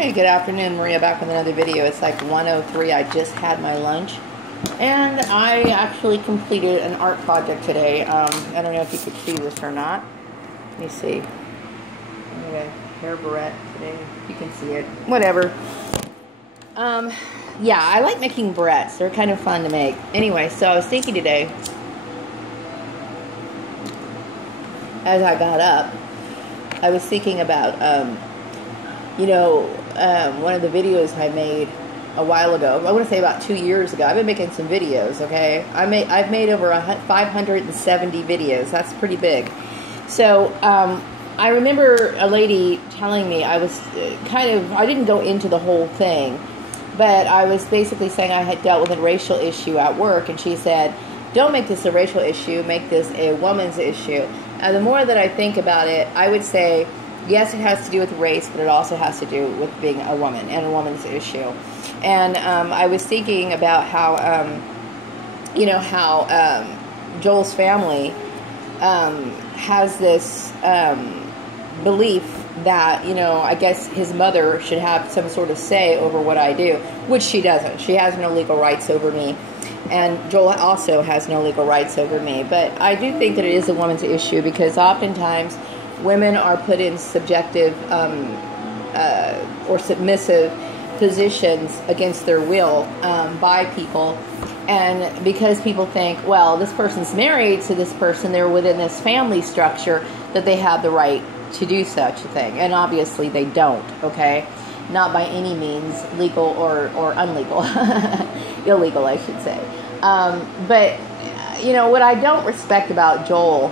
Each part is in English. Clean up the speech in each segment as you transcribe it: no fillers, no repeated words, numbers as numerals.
Hey, good afternoon, Maria, back with another video. It's like 1:03. I just had my lunch, and I actually completed an art project today. I don't know if you could see this or not. Let me see. I got a hair barrette today. You can see it. Whatever. Yeah, I like making barrettes. They're kind of fun to make. Anyway, so I was thinking today, as I got up, I was thinking about, one of the videos I made a while ago. I want to say about 2 years ago. I've been making some videos, okay? I've made over 570 videos. That's pretty big. So, I remember a lady telling me, I didn't go into the whole thing, but I was basically saying I had dealt with a racial issue at work, and she said, don't make this a racial issue, make this a woman's issue. And the more that I think about it, I would say, yes, it has to do with race, but it also has to do with being a woman and a woman's issue. And I was thinking about how, Joel's family has this belief that, I guess his mother should have some sort of say over what I do, which she doesn't. She has no legal rights over me. And Joel also has no legal rights over me. But I do think that it is a woman's issue because oftentimes women are put in subjective or submissive positions against their will by people. And because people think, well, this person's married to this person, they're within this family structure, that they have the right to do such a thing. And obviously they don't, okay? Not by any means legal or unlegal. Illegal, I should say. But what I don't respect about Joel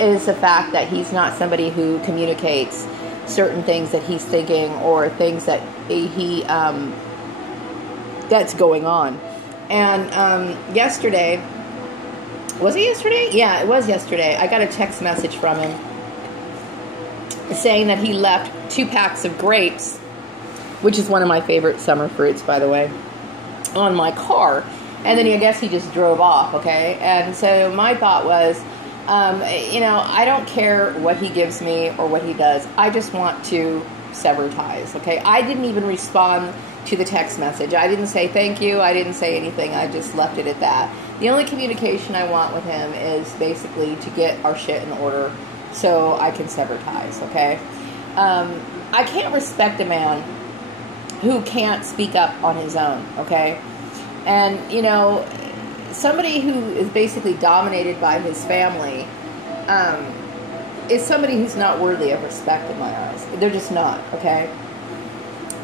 is the fact that he's not somebody who communicates certain things that he's thinking or things that he that's going on. And yesterday, was it yesterday? Yeah, it was yesterday. I got a text message from him saying that he left 2 packs of grapes, which is one of my favorite summer fruits, by the way, on my car. And then I guess he just drove off, okay? And so my thought was, I don't care what he gives me or what he does. I just want to sever ties, okay? I didn't even respond to the text message. I didn't say thank you. I didn't say anything. I just left it at that. The only communication I want with him is basically to get our shit in order so I can sever ties, okay? I can't respect a man who can't speak up on his own, okay? And, somebody who is basically dominated by his family is somebody who's not worthy of respect in my eyes. They're just not, okay?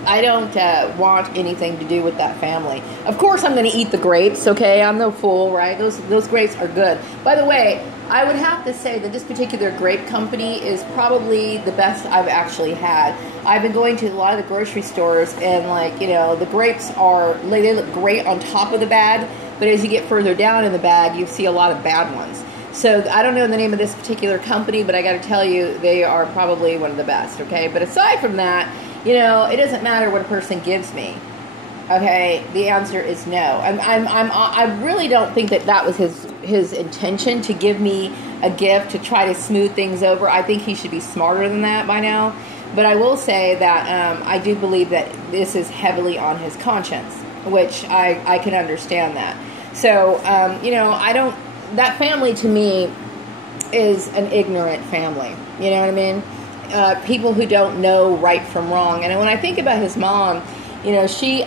I don't want anything to do with that family. Of course I'm going to eat the grapes, okay? I'm no fool, right? Those grapes are good. By the way, I would have to say that this particular grape company is probably the best I've actually had. I've been going to a lot of the grocery stores, and the grapes they look great on top of the bag, but as you get further down in the bag, you see a lot of bad ones. So I don't know the name of this particular company, but I got to tell you, they are probably one of the best, okay? But aside from that, it doesn't matter what a person gives me. Okay, the answer is no. I really don't think that was his intention to give me a gift to try to smooth things over. I think he should be smarter than that by now. But I will say that I do believe that this is heavily on his conscience, which I can understand that. So, that family to me is an ignorant family. You know what I mean? People who don't know right from wrong. And when I think about his mom, she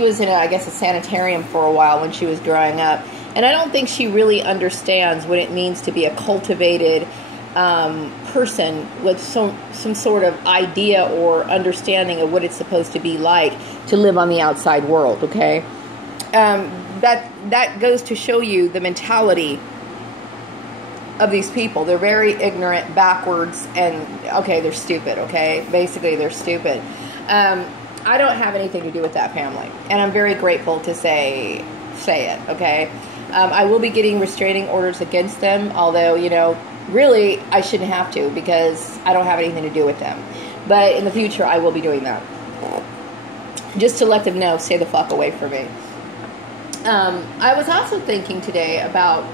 was in a sanitarium for a while when she was growing up. And I don't think she really understands what it means to be a cultivated person with some sort of idea or understanding of what it's supposed to be like to live on the outside world, okay? That goes to show you the mentality of these people. They're very ignorant, backwards, and, okay, they're stupid, okay? Basically, they're stupid. I don't have anything to do with that family, and I'm very grateful to say it, okay? I will be getting restraining orders against them, although, really, I shouldn't have to because I don't have anything to do with them. But in the future, I will be doing that. Just to let them know, stay the fuck away from me. I was also thinking today about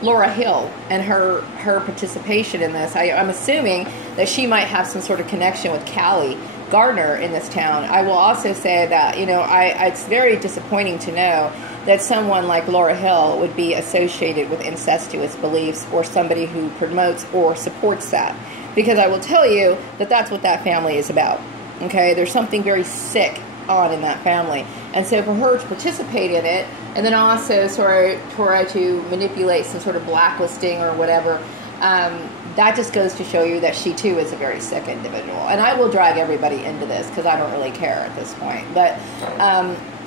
Laura Hill and her participation in this. I'm assuming that she might have some sort of connection with Callie Gardner in this town. I will also say that, it's very disappointing to know that someone like Laura Hill would be associated with incestuous beliefs, or somebody who promotes or supports that. Because I will tell you that that's what that family is about. Okay? There's something very sick on in that family. And so for her to participate in it, and then also try to manipulate some sort of blacklisting or whatever, that just goes to show you that she too is a very sick individual. And I will drag everybody into this because I don't really care at this point. But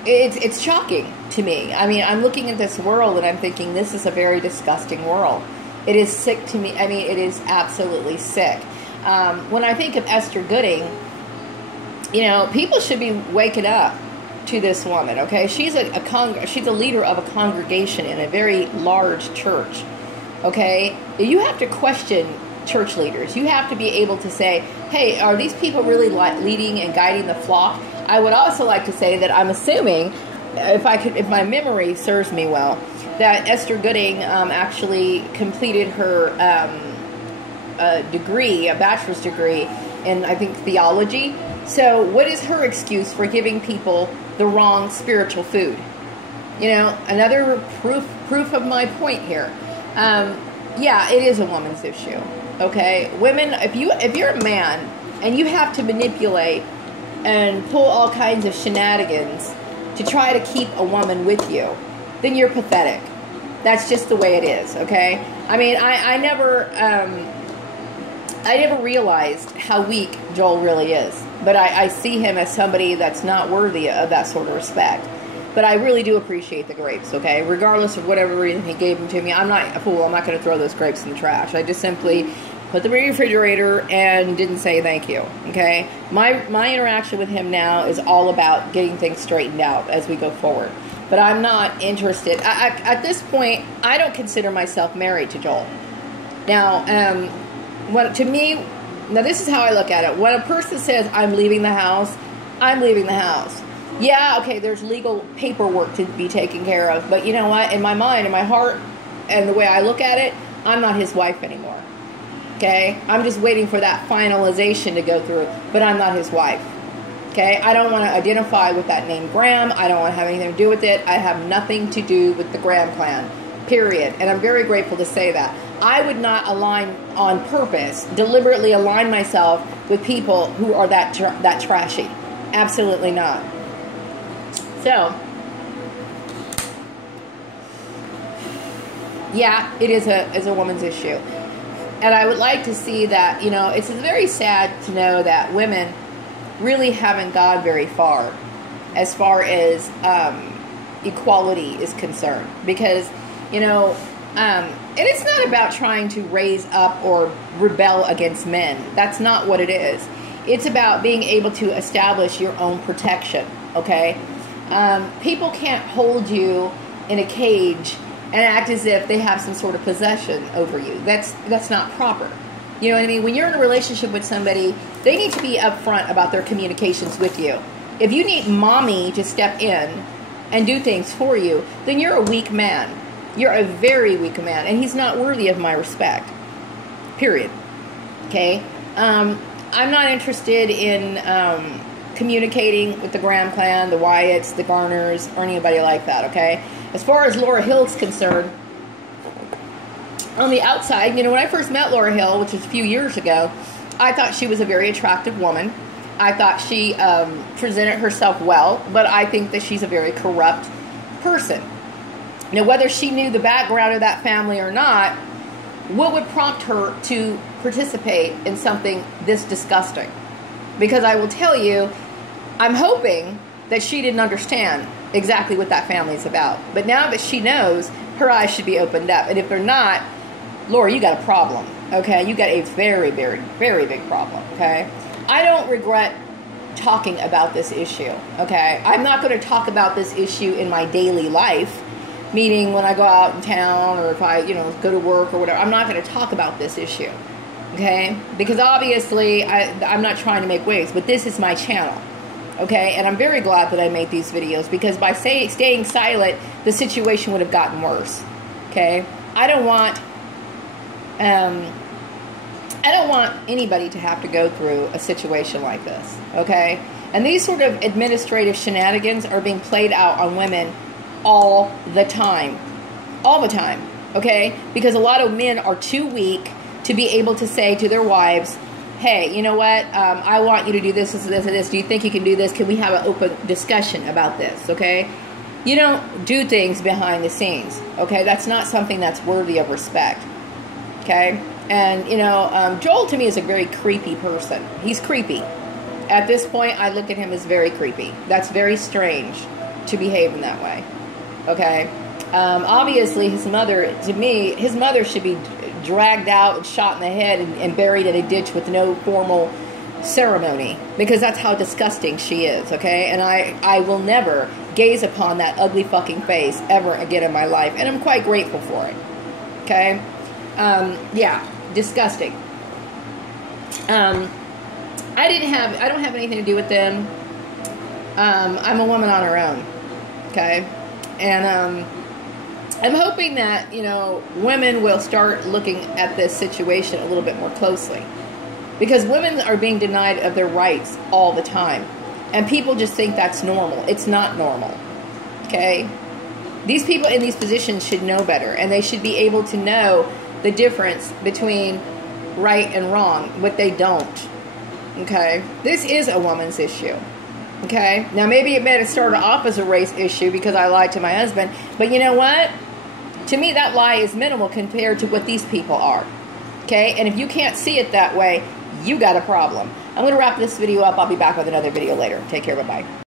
it's shocking to me. I mean, I'm looking at this world and I'm thinking, this is a very disgusting world. It is sick to me. I mean, it is absolutely sick. When I think of Esther Gooding, people should be waking up to this woman, okay? She's she's a leader of a congregation in a very large church, okay? You have to question church leaders. You have to be able to say, hey, are these people really leading and guiding the flock? I would also like to say that I'm assuming, if my memory serves me well, that Esther Gooding actually completed her degree, a bachelor's degree in, I think, theology. So what is her excuse for giving people the wrong spiritual food? Another proof of my point here. Yeah, it is a woman's issue. Okay, women, if you're a man and you have to manipulate and pull all kinds of shenanigans to try to keep a woman with you, then you're pathetic. That's just the way it is. Okay. I mean, I never realized how weak Joel really is. But I see him as somebody that's not worthy of that sort of respect. But I really do appreciate the grapes, okay? Regardless of whatever reason he gave them to me, I'm not a fool. I'm not going to throw those grapes in the trash. I just simply put them in the refrigerator and didn't say thank you, okay? My interaction with him now is all about getting things straightened out as we go forward. But I'm not interested. At this point, I don't consider myself married to Joel. Now, to me... Now, this is how I look at it. When a person says, I'm leaving the house, I'm leaving the house. Yeah, okay, there's legal paperwork to be taken care of. But you know what? In my mind, in my heart, and the way I look at it, I'm not his wife anymore. Okay? I'm just waiting for that finalization to go through. But I'm not his wife. Okay? I don't want to identify with that name Graham. I don't want to have anything to do with it. I have nothing to do with the Graham clan. Period. And I'm very grateful to say that. I would not align on purpose, deliberately align myself with people who are that trashy. Absolutely not. So, yeah, it is a woman's issue. And I would like to see that, it's very sad to know that women really haven't gone very far as equality is concerned. Because, and it's not about trying to raise up or rebel against men. That's not what it is. It's about being able to establish your own protection, okay? People can't hold you in a cage and act as if they have some sort of possession over you. That's not proper. You know what I mean? When you're in a relationship with somebody, they need to be upfront about their communications with you. If you need mommy to step in and do things for you, then you're a weak man. You're a very weak man, and he's not worthy of my respect. Period. Okay? I'm not interested in communicating with the Graham clan, the Wyatts, the Garners, or anybody like that, okay? As far as Laura Hill's concerned, on the outside, when I first met Laura Hill, which was a few years ago, I thought she was a very attractive woman. I thought she presented herself well, but I think that she's a very corrupt person. Now, whether she knew the background of that family or not, what would prompt her to participate in something this disgusting? Because I will tell you, I'm hoping that she didn't understand exactly what that family is about. But now that she knows, her eyes should be opened up. And if they're not, Laura, you got a problem, okay? You got a very, very, very big problem, okay? I don't regret talking about this issue, okay? I'm not going to talk about this issue in my daily life, meaning when I go out in town or if I, go to work or whatever. I'm not going to talk about this issue, okay? Because obviously, I'm not trying to make waves, but this is my channel, okay? And I'm very glad that I made these videos because by staying silent, the situation would have gotten worse, okay? I don't want I don't want anybody to have to go through a situation like this, okay? And these sort of administrative shenanigans are being played out on women all the time. All the time, okay? Because a lot of men are too weak to be able to say to their wives, hey, you know what? I want you to do this, this, this, and this. Do you think you can do this? Can we have an open discussion about this, okay? You don't do things behind the scenes, okay? That's not something that's worthy of respect, okay? And, you know, Joel to me is a very creepy person. He's creepy. At this point, I look at him as very creepy. That's very strange to behave in that way, okay? Obviously, his mother, to me, his mother should be dragged out and shot in the head and buried in a ditch with no formal ceremony, because that's how disgusting she is, okay? And I will never gaze upon that ugly fucking face ever again in my life, and I'm quite grateful for it, okay? Yeah, disgusting. I don't have anything to do with them. I'm a woman on her own, okay? And I'm hoping that, you know, women will start looking at this situation a little bit more closely. Because women are being denied of their rights all the time. And people just think that's normal. It's not normal. Okay? These people in these positions should know better. And they should be able to know the difference between right and wrong. But they don't. Okay? This is a woman's issue. Okay? Now, maybe it may have started off as a race issue because I lied to my husband. But you know what? To me, that lie is minimal compared to what these people are. Okay? And if you can't see it that way, you got a problem. I'm going to wrap this video up. I'll be back with another video later. Take care. Bye-bye.